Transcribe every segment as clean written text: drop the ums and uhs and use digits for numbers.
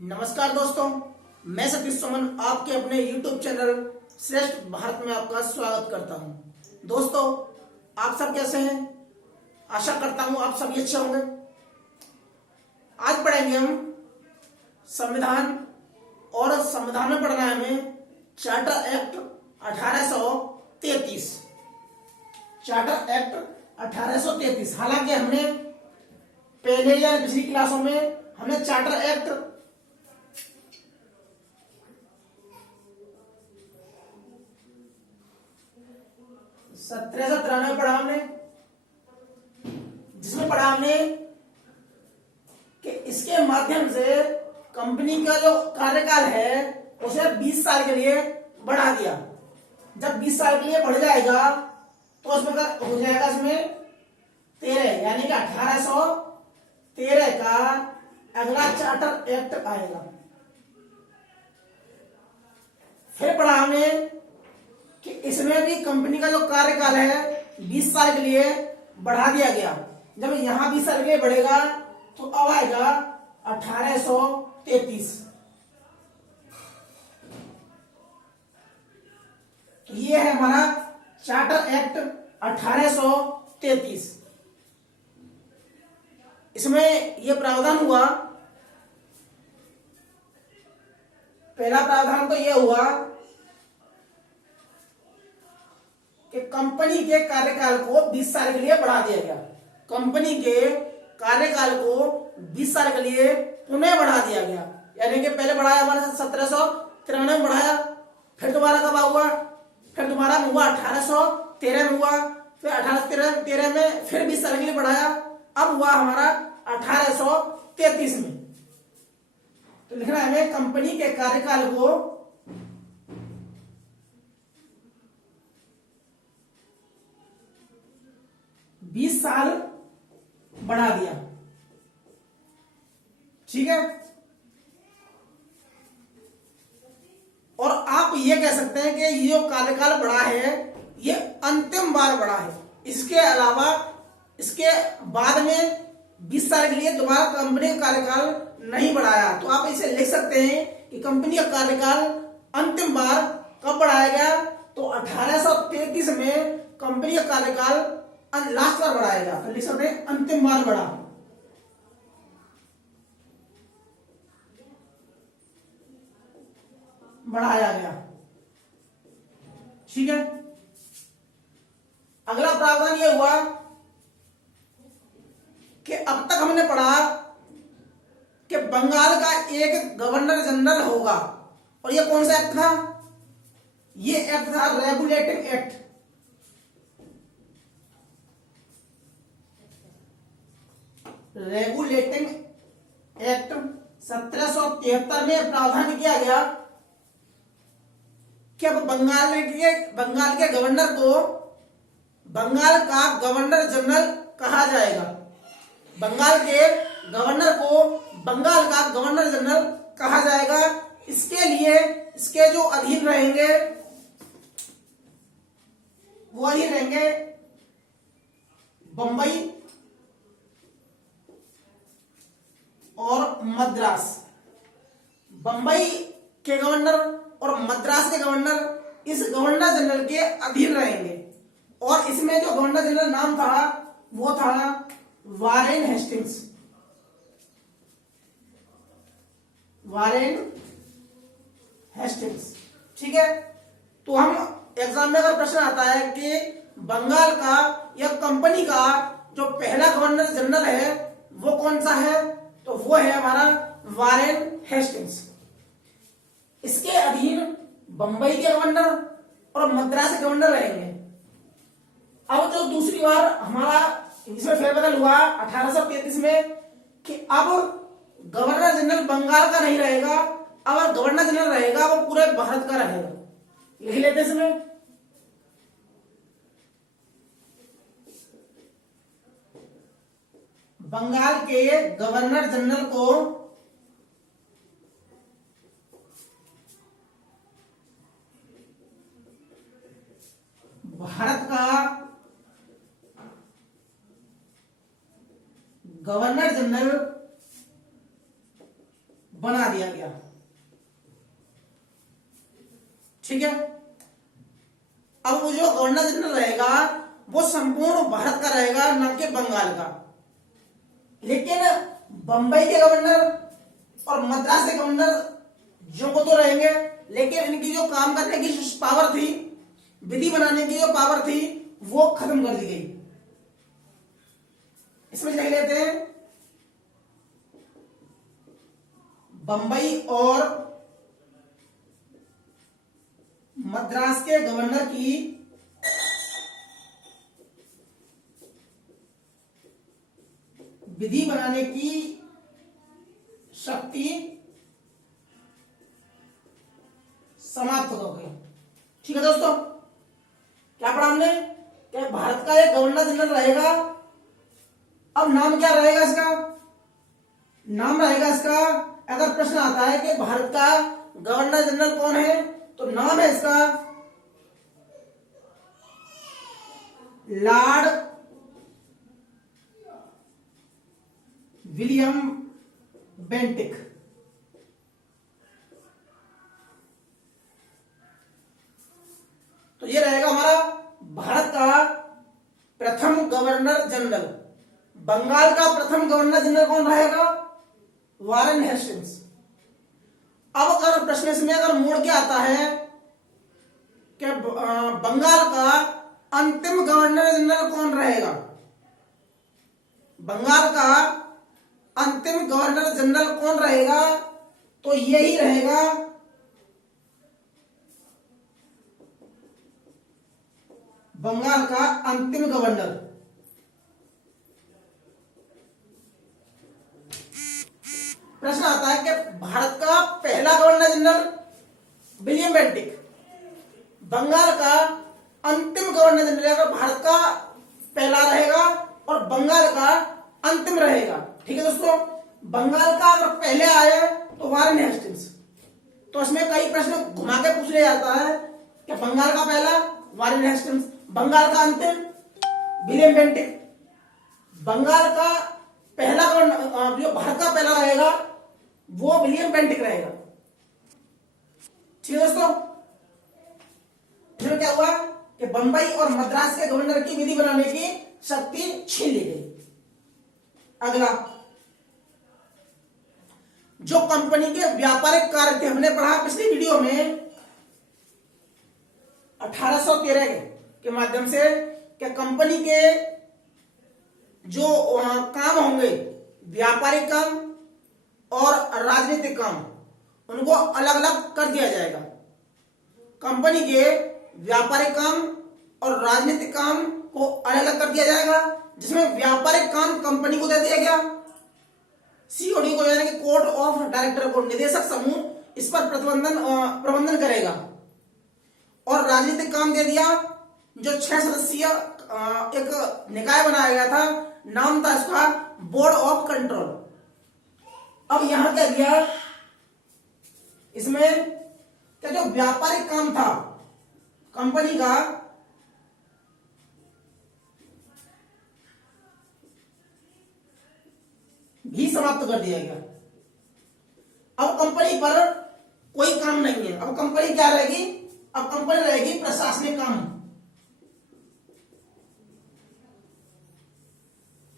नमस्कार दोस्तों, मैं सतीश सुमन आपके अपने YouTube चैनल श्रेष्ठ भारत में आपका स्वागत करता हूं। दोस्तों, आप सब कैसे हैं? आशा करता हूं आप सभी अच्छे होंगे। आज पढ़ेंगे हम संविधान, और संविधान में पढ़ना है हमें चार्टर एक्ट 1833। Charter act 1833। हालांकि हमने पहले या पिछली क्लासों में हमने चार्टर एक्ट 1793 पढ़ा हमने, जिसमें पढ़ा हमने कि इसके माध्यम से कंपनी का जो कार्यकाल है उसे 20 साल के लिए बढ़ा दिया। जब 20 साल के लिए बढ़ जाएगा तो उसमें हो जाएगा इसमें 13, यानी कि 1813 का अगला चार्टर एक्ट आएगा। फिर पढ़ा हमने कि इसमें भी कंपनी का जो कार्यकाल है 20 साल के लिए बढ़ा दिया गया। जब यहां 20 साल के लिए बढ़ेगा तो अब आएगा 1833। ये है हमारा चार्टर एक्ट 1833। इसमें यह प्रावधान हुआ, पहला प्रावधान तो यह हुआ कि कंपनी के कार्यकाल को 20 साल के लिए बढ़ा दिया गया। कंपनी के कार्यकाल को 20 साल के लिए पुनः बढ़ा दिया गया, यानी कि पहले बढ़ाया हमारा 1793 में बढ़ाया, फिर दोबारा कब हुआ, फिर दोबारा हुआ 1813 में हुआ, फिर 1813 में फिर 20 साल के लिए बढ़ाया, अब हुआ हमारा 1833 में। तो लिखना है हमें कंपनी के कार्यकाल को 20 साल बढ़ा दिया। ठीक है, और आप ये कह सकते हैं कि ये जो कार्यकाल बढ़ा है ये अंतिम बार बढ़ा है। इसके अलावा इसके बाद में 20 साल के लिए दोबारा कंपनी का कार्यकाल नहीं बढ़ाया। तो आप इसे लिख सकते हैं कि कंपनी का कार्यकाल अंतिम बार कब बढ़ाया गया, तो 1833 में कंपनी का कार्यकाल लास्ट बार बढ़ाया गया। तो लिख सकते हैं अंतिम बार बढ़ाया गया। ठीक है, अगला प्रावधान यह हुआ कि अब तक हमने पढ़ा कि बंगाल का एक गवर्नर जनरल होगा, और यह कौन सा एक्ट था? यह एक्ट था रेगुलेटिंग एक्ट। रेगुलेटिंग एक्ट 1773 में प्रावधान किया गया कि अब बंगाल के गवर्नर को बंगाल का गवर्नर जनरल कहा जाएगा। बंगाल के गवर्नर को बंगाल का गवर्नर जनरल कहा जाएगा। इसके लिए इसके जो अधीन रहेंगे वो अधीन रहेंगे बंबई और मद्रास। बंबई के गवर्नर और मद्रास के गवर्नर इस गवर्नर जनरल के अधीन रहेंगे, और इसमें जो गवर्नर जनरल नाम था वो था वारेन हेस्टिंग्स। Warren Hastings. ठीक है, तो हम एग्जाम में अगर प्रश्न आता है कि बंगाल का या कंपनी का जो पहला गवर्नर जनरल है वो कौन सा है, तो वो है हमारा वारेन हेस्टिंग्स। इसके अधीन बंबई के गवर्नर और मद्रास के गवर्नर रहेंगे। अब जो दूसरी बार हमारा इसमें फेरबदल हुआ 1833 में कि अब गवर्नर जनरल बंगाल का नहीं रहेगा, अब गवर्नर जनरल रहेगा वो पूरे भारत का रहेगा। लिख लेते इसमें बंगाल के गवर्नर जनरल को भारत का गवर्नर जनरल बना दिया गया। ठीक है। अब वो जो गवर्नर जनरल रहेगा वो संपूर्ण भारत का रहेगा, ना कि बंगाल का। लेकिन बंबई के गवर्नर और मद्रास के गवर्नर जो को तो रहेंगे, लेकिन इनकी जो काम करने की पावर थी, विधि बनाने की जो पावर थी, वो खत्म कर दी गई। इसमें लिख लेते हैं बंबई और मद्रास के गवर्नर की विधि बनाने की शक्ति समाप्त हो गई। ठीक है दोस्तों, क्या पढ़ा हमने? क्या भारत का एक गवर्नर जनरल रहेगा। अब नाम क्या रहेगा इसका? नाम रहेगा इसका, अगर प्रश्न आता है कि भारत का गवर्नर जनरल कौन है, तो नाम है इसका लॉर्ड विलियम बेंटिक। तो ये रहेगा हमारा भारत का प्रथम गवर्नर जनरल। बंगाल का प्रथम गवर्नर जनरल कौन रहेगा? Warren Hastings. अब अगर प्रश्न इसमें अगर मोड़ के आता है कि बंगाल का अंतिम गवर्नर जनरल कौन रहेगा, बंगाल का अंतिम गवर्नर जनरल कौन रहेगा, तो यही रहेगा बंगाल का अंतिम गवर्नर। प्रश्न आता है कि भारत का पहला governor general William Bentinck, Bengal का अंतिम गवर्नर जनरल अगर भारत का पहला रहेगा और बंगाल का अंतिम रहेगा। ठीक है दोस्तों, बंगाल का अगर पहले आए तो वारेन हेस्टिंग्स। तो इसमें कई प्रश्न घुमा के पूछ लिया जाता है कि बंगाल का पहला वारेन हेस्टिंग्स, बंगाल का अंतिम विलियम बेंटिक, बंगाल का पहला जो भारत का पहला रहेगा वो विलियम बेंटिक रहेगा। ठीक है दोस्तों, इसमें क्या हुआ कि बंबई और मद्रास के गवर्नर की विधि बनाने की शक्ति छीन ली गई। अगला, जो कंपनी के व्यापारिक कार्य थे, हमने पढ़ा पिछली वीडियो में 1813 के माध्यम से कि कंपनी के जो काम होंगे, व्यापारिक काम और राजनीतिक काम, उनको अलग अलग कर दिया जाएगा। कंपनी के व्यापारिक काम और राजनीतिक काम को अलग अलग कर दिया जाएगा, जिसमें व्यापारिक काम कंपनी को दे दिया गया, सीओडी को, यानी कि कोर्ट ऑफ डायरेक्टर को, निदेशक समूह इस पर प्रबंधन करेगा। और राजनीतिक काम दे दिया, जो 6 सदस्यीय एक निकाय बनाया गया था, नाम था इसका बोर्ड ऑफ कंट्रोल। अब यहां क्या दिया, इसमें क्या जो व्यापारिक काम था कंपनी का, भी समाप्त कर दिया गया। अब कंपनी पर कोई काम नहीं है। अब कंपनी क्या रहेगी? अब कंपनी रहेगी प्रशासनिक काम,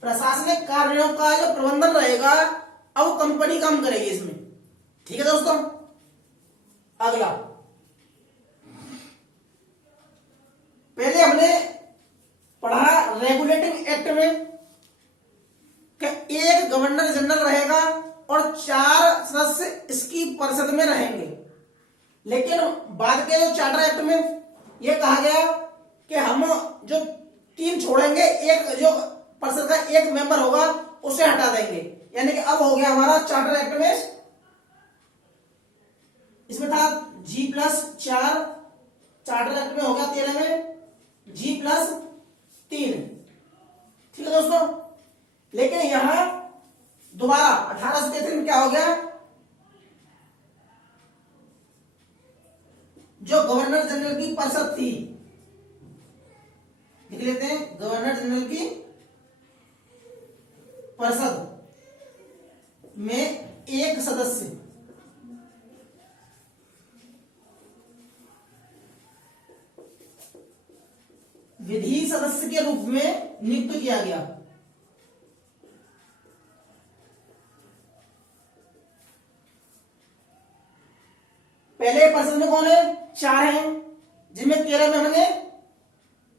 प्रशासनिक कार्यों का जो प्रबंधन रहेगा, अब कंपनी काम करेगी इसमें। ठीक है दोस्तों, अगला, पहले हमने पढ़ा रेगुलेटिंग एक्ट में कि एक गवर्नर जनरल रहेगा और 4 सदस्य इसकी परिषद में रहेंगे। लेकिन बाद के जो चार्टर एक्ट में यह कहा गया कि हम जो 3 छोड़ेंगे, एक जो परिषद का एक मेंबर होगा उसे हटा देंगे। यानी कि अब हो गया हमारा चार्टर एक्ट में, इसमें था G+4, चार्टर एक्ट में हो गया 13 में G+3। ठीक है दोस्तों, लेकिन यहां दोबारा 1833 में क्या हो गया, जो गवर्नर जनरल की परिषद थी, लिख लेते हैं गवर्नर जनरल की परिषद में एक सदस्य किया गया। पहले पर्सन में कौन है? 4 हैं, जिनमें 13 में हमने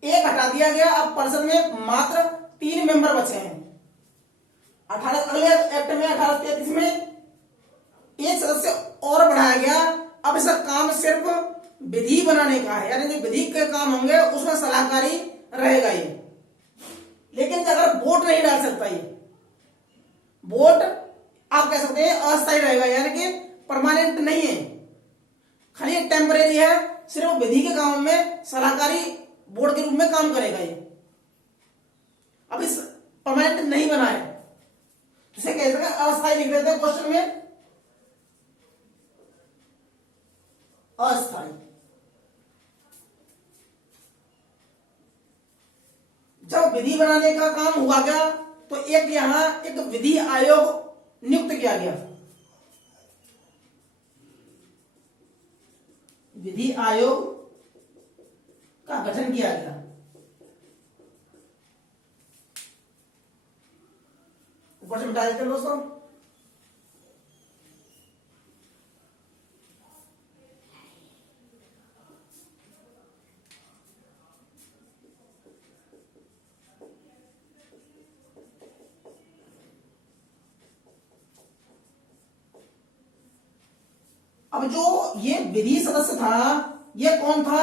1 हटा दिया गया। अब पर्सन में मात्र 3 मेंबर बचे हैं। 18 अगले एक्ट में 1833 में 1 सदस्य और बढ़ाया गया। अब इसका काम सिर्फ विधि बनाने का है, यानी जो विधि के काम होंगे उसमें सलाहकारी रहेगा ये। लेकिन अगर वोट नहीं डाल सकता ये, वोट आप कह सकते हैं अस्थायी रहेगा, यानी कि परमानेंट नहीं है, खाली टेम्परेरी है, सिर्फ विधि के काम में सलाहकारी बोर्ड के रूप में काम करेगा ये। अब इस परमानेंट नहीं बना है तो इसे कह सकते हैं अस्थायी, लिख देते हैं क्वेश्चन में अस्थायी। जब विधि बनाने का काम हुआ गया तो एक यहां एक विधि आयोग नियुक्त किया गया। विधि आयोग का गठन किया गया। ऊपर से मिटा देते हैं दोस्तों। अब जो ये विधि सदस्य था ये कौन था?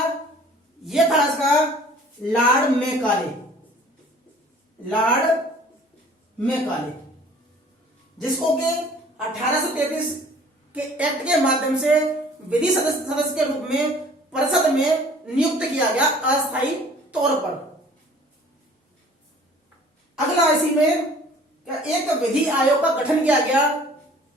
ये था इसका लॉर्ड मैकाले। लॉर्ड मैकाले, जिसको कि 1833 के एक्ट के माध्यम से विधि सदस्य के रूप में परिषद में नियुक्त किया गया अस्थायी तौर पर। अगला इसी में एक विधि आयोग का गठन किया गया,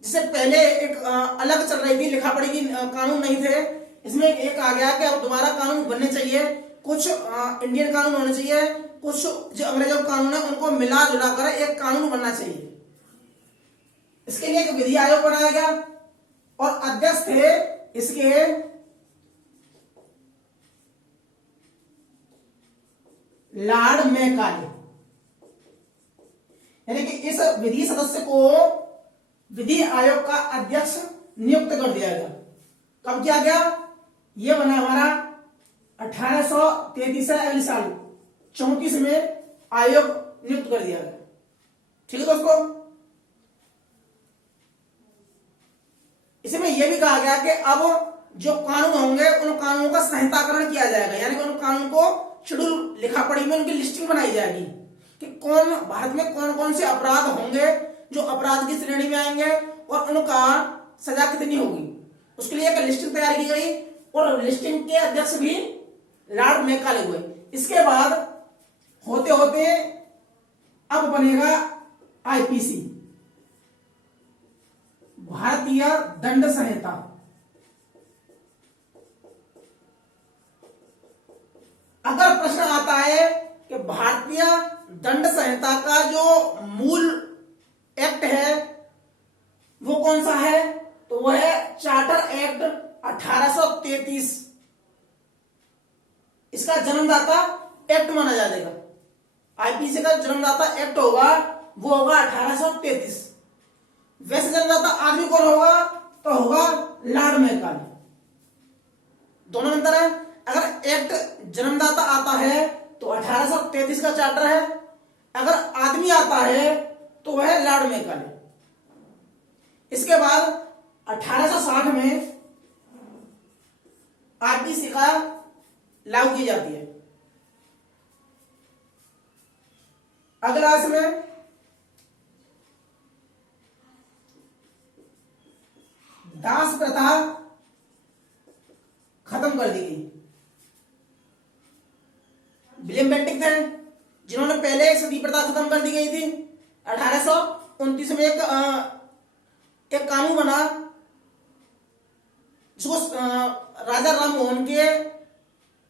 जिससे पहले एक अलग चल रही थी, लिखा पढ़ी की कानून नहीं थे। इसमें एक आ गया कि अब दोबारा कानून बनने चाहिए, कुछ इंडियन कानून होने चाहिए, कुछ जो अंग्रेजों का कानून है उनको मिला जुला कर एक कानून बनना चाहिए। इसके लिए एक विधि आयोग बनाया गया और अध्यक्ष थे इसके लॉर्ड मैकाले। यानी कि इस विधि सदस्य को विधि आयोग का अध्यक्ष नियुक्त कर दिया गया। कब किया गया? यह बना हमारा 1833 अगले साल 34 में आयोग नियुक्त कर दिया गया। ठीक है दोस्तों, इसमें यह भी कहा गया कि अब जो कानून होंगे उन कानूनों का संहिताकरण किया जाएगा, यानी कि उन कानून को शेड्यूल लिखा पढ़ी में उनकी लिस्टिंग बनाई जाएगी कि कौन भारत में कौन कौन से अपराध होंगे जो अपराध की श्रेणी में आएंगे और उनका सजा कितनी होगी। उसके लिए एक लिस्टिंग तैयार की गई और लिस्टिंग के अध्यक्ष भी लॉर्ड मैकाले हुए। इसके बाद होते होते अब बनेगा आईपीसी, भारतीय दंड संहिता। अगर प्रश्न आता है कि भारतीय दंड संहिता का जो मूल एक्ट है वो कौन सा है, तो वह है चार्टर एक्ट 1833। इसका जन्मदाता एक्ट माना जाएगा। आईपीसी का जन्मदाता एक्ट होगा वो होगा 1833। वैसे जन्मदाता आदमी कौन होगा, तो होगा लॉर्ड मैकाले। दोनों में अंतर है। अगर एक्ट जन्मदाता आता है तो 1833 का चार्टर है, अगर आदमी आता है तो वह है लॉर्ड मैकाले। इसके बाद 1860 में आईपीसी का लागू की जाती है। अगला इसमें दास प्रथा खत्म कर दी गई। विलियम बेंटिक थे जिन्होंने पहले सती प्रथा खत्म कर दी गई थी। 1829 में एक कानून बना जिसको राजा राम मोहन के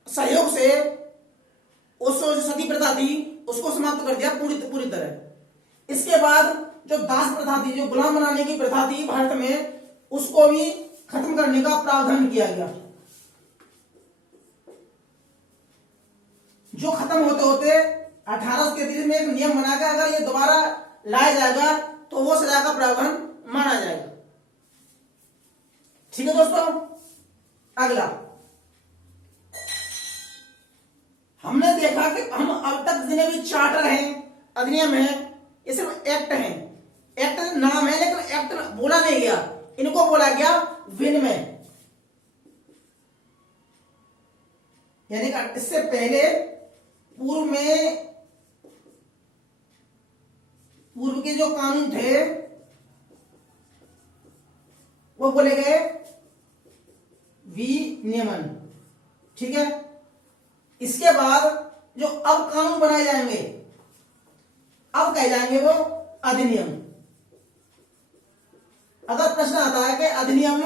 सहयोग से उस जो सती प्रथा थी उसको समाप्त कर दिया पूरी तरह। इसके बाद जो दास प्रथा थी, जो गुलाम बनाने की प्रथा थी भारत में, उसको भी खत्म करने का प्रावधान किया गया। जो खत्म होते होते 1833 में एक नियम बनाकर अगर ये दोबारा लाया जाएगा तो वो सजा का प्रावधान माना जाएगा। ठीक है दोस्तों, अगला हमने देखा कि हम अब तक जितने भी चार्टर हैं, अधिनियम है, ये सिर्फ एक्ट है। एक्ट नाम है लेकिन एक्ट बोला नहीं गया, इनको बोला गया विनिमय। यानी कि इससे पहले पूर्व के जो कानून थे वो बोले गए विनियमन। ठीक है, इसके बाद जो अब कानून बनाए जाएंगे अब कहे जाएंगे वो अधिनियम। अगर प्रश्न आता है कि अधिनियम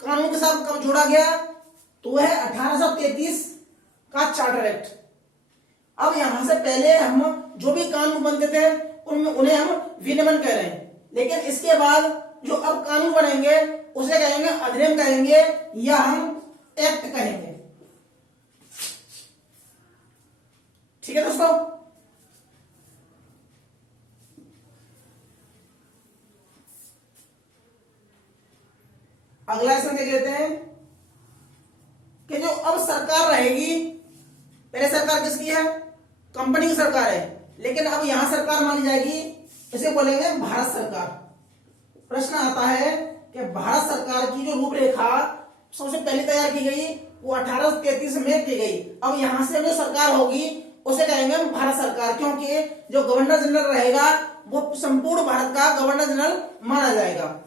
कानून के साथ कब जोड़ा गया तो वह है 1833 का चार्टर एक्ट। अब यहां से पहले हम जो भी कानून बनते थे उन्हें हम विनियमन कह रहे हैं, लेकिन इसके बाद जो अब कानून बनेंगे उसे कहेंगे अधिनियम कहेंगे या हम एक्ट कहेंगे। ठीक है दोस्तों, अगला क्वेश्चन देख लेते हैं कि जो अब सरकार रहेगी, पहले सरकार किसकी है, कंपनी की सरकार है, लेकिन अब यहां सरकार मानी जाएगी, इसे बोलेंगे भारत सरकार। प्रश्न आता है कि भारत सरकार की जो रूपरेखा सबसे पहले तैयार की गई वो 1833 में की गई। अब यहां से जो सरकार होगी उसे कहेंगे हम भारत सरकार, क्योंकि जो गवर्नर जनरल रहेगा वो संपूर्ण भारत का गवर्नर जनरल माना जाएगा।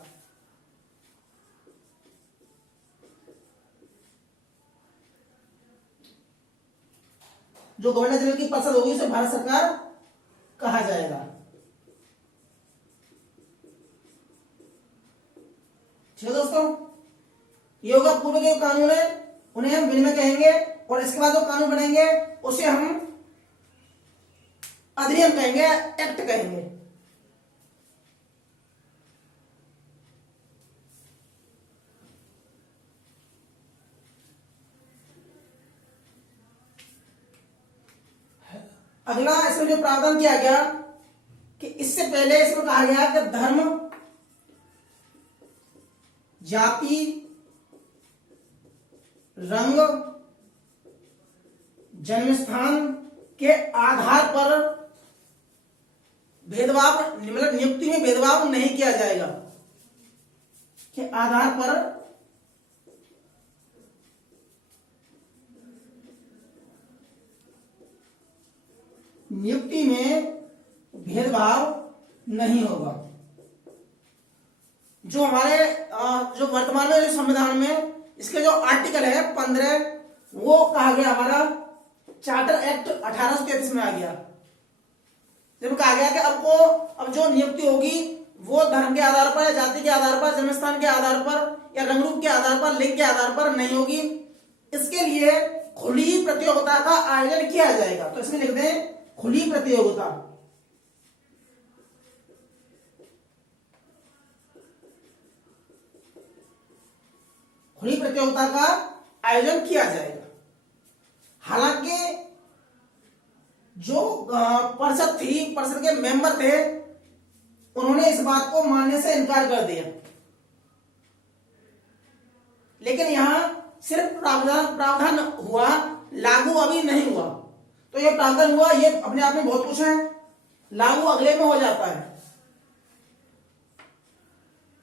जो गवर्नर जनरल की परिषद होगी उसे भारत सरकार कहा जाएगा। ठीक है दोस्तों, ये होगा पूर्व के कानून है उन्हें हम विनिमय कहेंगे, और इसके बाद जो कानून बनेंगे उसे हम अधिनियम कहेंगे, एक्ट कहेंगे। अगला इसमें जो प्रावधान किया गया कि इससे पहले इसमें कहा गया कि धर्म, जाति, रंग, जन्मस्थान के आधार पर भेदभाव, मतलब नियुक्ति में भेदभाव नहीं किया जाएगा, के आधार पर नियुक्ति में भेदभाव नहीं होगा। जो हमारे जो वर्तमान में जो संविधान में इसके जो आर्टिकल है 15 वो कहा गया हमारा चार्टर एक्ट 1833 में आ गया, जिसमें कहा गया कि अब जो नियुक्ति होगी वो धर्म के आधार पर, जाति के आधार पर, जन्मस्थान के आधार पर या रंग रूप के आधार पर, लिंग के आधार पर नहीं होगी। इसके लिए खुली प्रतियोगिता का आयोजन किया जाएगा। तो इसमें लिख दें खुली प्रतियोगिता। खुली प्रतियोगिता का आयोजन किया जाएगा। हालांकि जो परिषद थी, परिषद के मेंबर थे, उन्होंने इस बात को मानने से इनकार कर दिया, लेकिन यहां सिर्फ प्रावधान हुआ, लागू अभी नहीं हुआ। तो ये प्रावधान हुआ, ये अपने आप में बहुत कुछ है, लागू अगले में हो जाता है।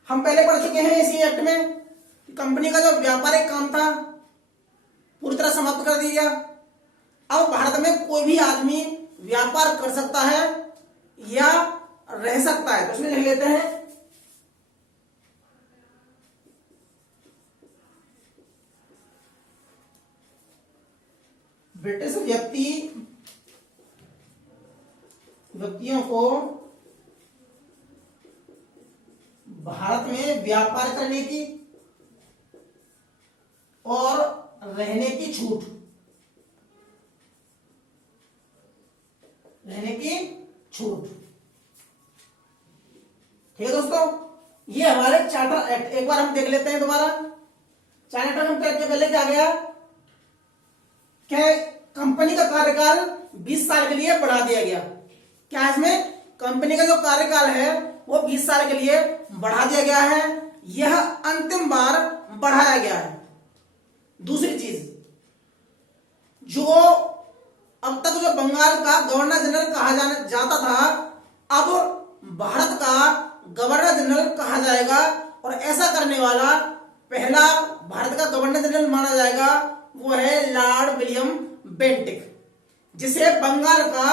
हम पहले पढ़ चुके हैं इसी एक्ट में कि कंपनी का जो व्यापारिक काम था पूरी तरह समाप्त कर दिया। अब भारत में कोई भी आदमी व्यापार कर सकता है या रह सकता है। तो इसमें लिख लेते हैं ब्रिटिश व्यक्तियों को भारत में व्यापार करने की और रहने की छूट, ठीक है दोस्तों। ये हमारे चार्टर एक्ट, एक बार हम देख लेते हैं दोबारा। चार्टर एक्ट में पहले क्या गया कि कंपनी का कार्यकाल 20 साल के लिए बढ़ा दिया गया। क्या इसमें कंपनी का जो कार्यकाल है वो 20 साल के लिए बढ़ा दिया गया है, यह अंतिम बार बढ़ाया गया है। दूसरी चीज, जो अब तक जो बंगाल का गवर्नर जनरल कहा जाता था, अब भारत का गवर्नर जनरल कहा जाएगा, और ऐसा करने वाला पहला भारत का गवर्नर जनरल माना जाएगा वो है लॉर्ड विलियम बेंटिक, जिसे बंगाल का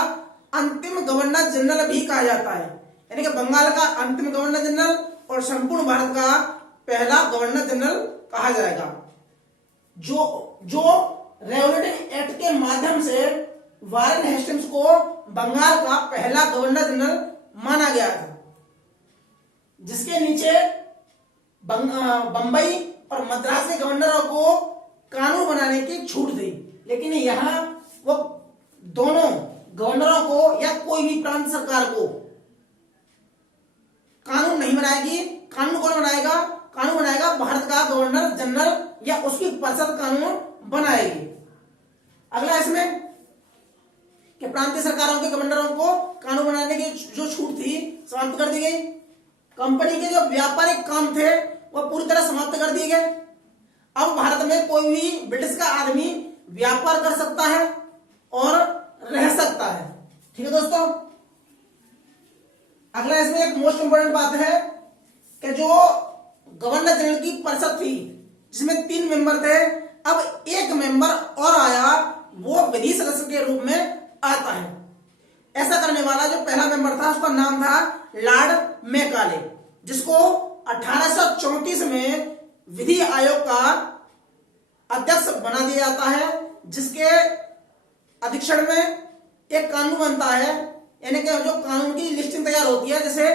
अंतिम गवर्नर जनरल भी कहा जाता है। यानी कि बंगाल का अंतिम गवर्नर जनरल और संपूर्ण भारत का पहला गवर्नर जनरल कहा जाएगा। जो रेगुलेटिंग एक्ट के माध्यम से वारेन हेस्टिंग्स को बंगाल का पहला गवर्नर जनरल माना गया था, जिसके नीचे बंबई और मद्रास के गवर्नरों को कानून बनाने की छूट दी। लेकिन यहाँ वो दोनों गवर्नरों को या कोई भी प्रांत सरकार को कानून नहीं बनाएगी। कानून कौन बनाएगा? कानून बनाएगा भारत का गवर्नर जनरल या उसकी परिषद कानून बनाएगी। अगला इसमें कि प्रांतीय सरकारों के गवर्नरों को कानून बनाने की जो छूट थी समाप्त कर दी गई। कंपनी के जो व्यापारिक काम थे वो पूरी तरह समाप्त कर दिए गए। अब भारत में कोई भी ब्रिटिश का आदमी व्यापार कर सकता है और रह सकता है। ठीक है दोस्तों। अगला इसमें एक मोस्ट इंपोर्टेंट बात है कि जो गवर्नर जनरल की परिषद थी जिसमें 3 मेंबर थे, अब एक मेंबर और आया, वो विधि सदस्य के रूप में आता है। ऐसा करने वाला जो पहला मेंबर था उसका नाम था लॉर्ड मैकाले, जिसको 1834 में विधि आयोग का अध्यक्ष बना दिया जाता है, जिसके अधीक्षण में एक कानून बनता है। यानी कि जो कानून की लिस्टिंग तैयार होती है, जिसे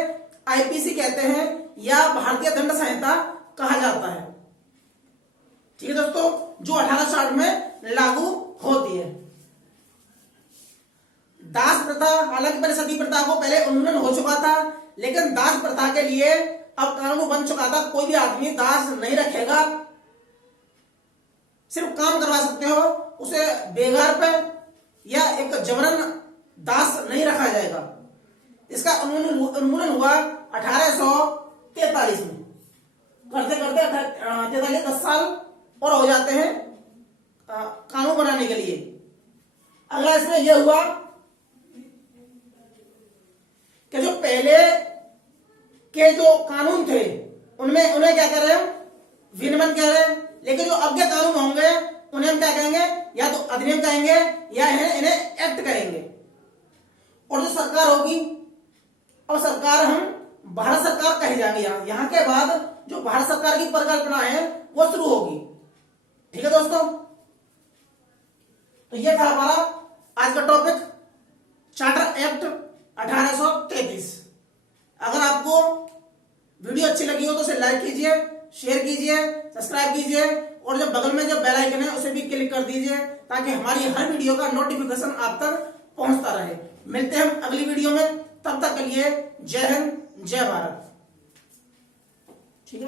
आईपीसी कहते हैं या भारतीय दंड संहिता कहा जाता है। ठीक है दोस्तों, जो 1860 में लागू होती है। दास प्रथा, हालांकि पहले सती प्रथा को पहले उन्मूलन हो चुका था, लेकिन दास प्रथा के लिए अब कानून बन चुका था। कोई भी आदमी दास नहीं रखेगा, सिर्फ काम करवा सकते हो, उसे बेघर पे या एक जबरन दास नहीं रखा जाएगा। इसका उन्मूलन हुआ 1843 में। करते करते 43 10 साल और हो जाते हैं कानून बनाने के लिए। अगला इसमें यह हुआ कि जो पहले के जो कानून थे उनमें उन्हें क्या कह रहे हैं, विनियमन कह रहे हैं। लेकिन जो अब के कानून होंगे उन्हें हम क्या कहेंगे, या तो अधिनियम कहेंगे या इन्हें एक्ट कहेंगे। और जो सरकार होगी, अब सरकार हम भारत सरकार कहे जाएंगे। यहाँ के बाद जो भारत सरकार की परिकल्पना है वो शुरू होगी। ठीक है दोस्तों, तो ये था हमारा आज का टॉपिक, चार्टर एक्ट 1833। अगर आपको वीडियो अच्छी लगी हो तो उसे लाइक कीजिए, शेयर कीजिए, सब्सक्राइब कीजिए, और जो बगल में जो बेल आइकन है उसे भी क्लिक कर दीजिए, ताकि हमारी हर वीडियो का नोटिफिकेशन आप तक पहुंचता रहे। मिलते हैं हम अगली वीडियो में, तब तक के लिए जय हिंद, जय भारत।